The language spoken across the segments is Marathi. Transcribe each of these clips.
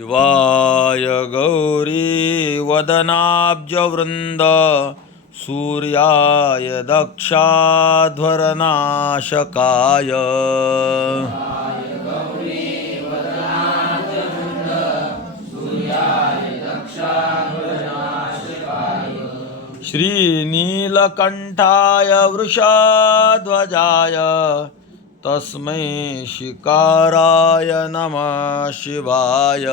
शिवाय गौरी वदनाब्जवृंद सूर्याय दक्षाध्वरनाशकाय श्रीनीलकंठाय वृषध्वजाय तस्मै शिकाराय नमः शिवाय।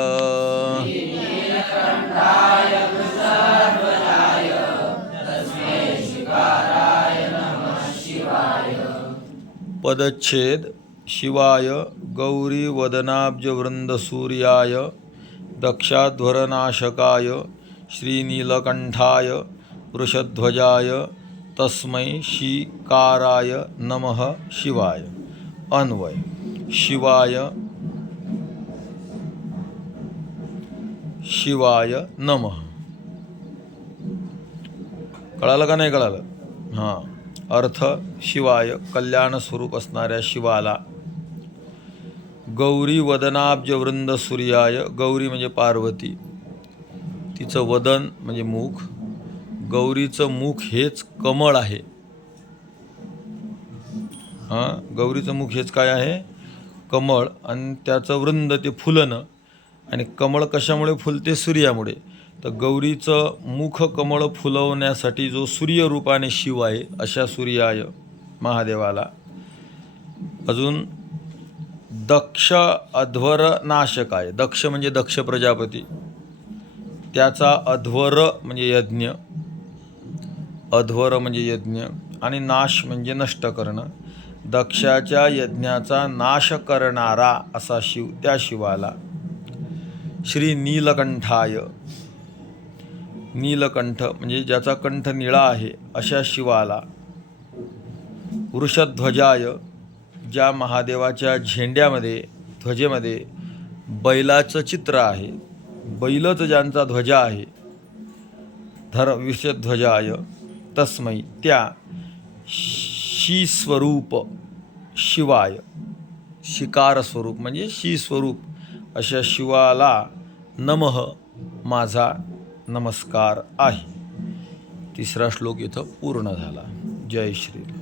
पदच्छेद शिवाय गौरी वदनाब्ज वृंद सूर्याय दक्षाध्वरनाशकाय श्रीनीलकंठाय वृषध्वजाय तस्मै शिकाराय नमः शिवाय। अन्वय शिवाय शिवाय नमः। कळालं का नाही कळालं? हां. अर्थ शिवाय कल्याण स्वरूप असणाऱ्या शिवाला, गौरी वदनाब्ज वृंद सूर्याय, गौरी म्हणजे पार्वती, तिचं वदन म्हणजे मुख, गौरीचं मुख हेच कमळ आहे. गौरीचं मुख हेच काय आहे? कमळ. आणि त्याचं वृंद ते फुलणं. आणि कमळ कशामुळे फुलते? सूर्यामुळे. तर गौरीचं मुख कमळ फुलवण्यासाठी जो सूर्यरूपाने शिव आहे, अशा सूर्याय महादेवाला. अजून दक्ष अध्वर नाशकाय, दक्ष म्हणजे दक्ष प्रजापती, त्याचा अध्वर म्हणजे यज्ञ, अध्वर म्हणजे यज्ञ, आणि नाश म्हणजे नष्ट करणं. दक्षाच्या यज्ञाचा नाश करणारा असा शिव, त्या शिवाला. श्री नीलकंठाय, नीलकंठ म्हणजे ज्याचा कंठ निळा आहे, अशा शिवाला. वृषध्वजाय, ज्या महादेवाच्या झेंड्यामध्ये, ध्वजेमध्ये बैलाचं चित्र आहे, बैलच ज्यांचा ध्वजा आहे, वृषध्वजाय तस्मै, त्या शी-स्वरूप शिवाय, शिकार स्वरूप म्हणजे शी-स्वरूप अशा शिवाला नमः, माझा नमस्कार आहे. तिसरा श्लोक इथं पूर्ण झाला. जय श्री.